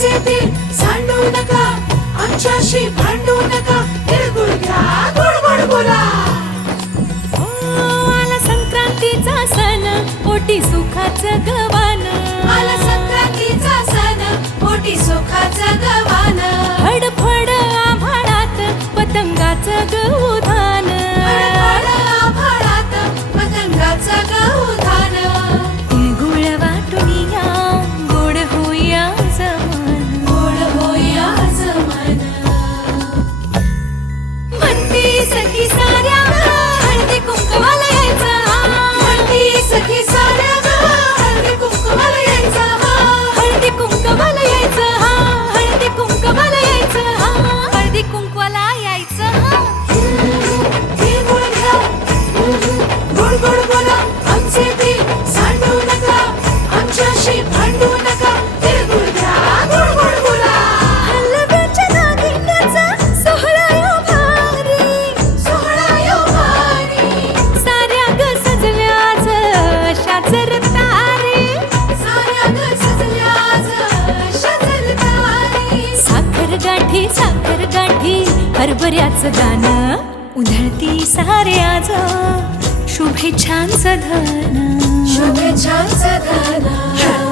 आमचे दिल सांडू नका, आमच्याशी भांडू नका, तिळगुळ घ्या, गोड गोड बोला. आला संक्रांतीचा सण, पोटी सुखाचं गवान. आला संक्रांतीचा सण, पोटी सुखाचं गवान. फडफड आभाळात पतंगाचं गौधान. फडफड आभाळात पतंगाचं गौधान. तिळगुळ वाटून या, गोड होया जमान. गोड होया जमान. म्हणती सखी साऱ्या हळदी कुंकवाला यायचं. म्हणती सखी साऱ्या हळदी कुंकवाला यायचं. हळदी कुंकवाला यायचं. हळदी कुंकवाला यायचं. हळदी कुंकवाला यायचं. तिळगुळ घ्या, गोड गोड बोला. आमचे दिल सांडू नका, आमच्याशी भांडू नका, तिळगुळ घ्या, गोड गोड बोला. हलव्याच्या दागिन्याचा सोहळा यो भारी. सोहळा यो भारी. साऱ्या ग सजल्या आज अशाच रतारी. साऱ्या ग सजल्या आज अशाच तारी. साखर गाठी हरभऱ्याचं गाणं. उधळती सारे आज शुभेच्छांचं धन. शुभेच्छांचं धन.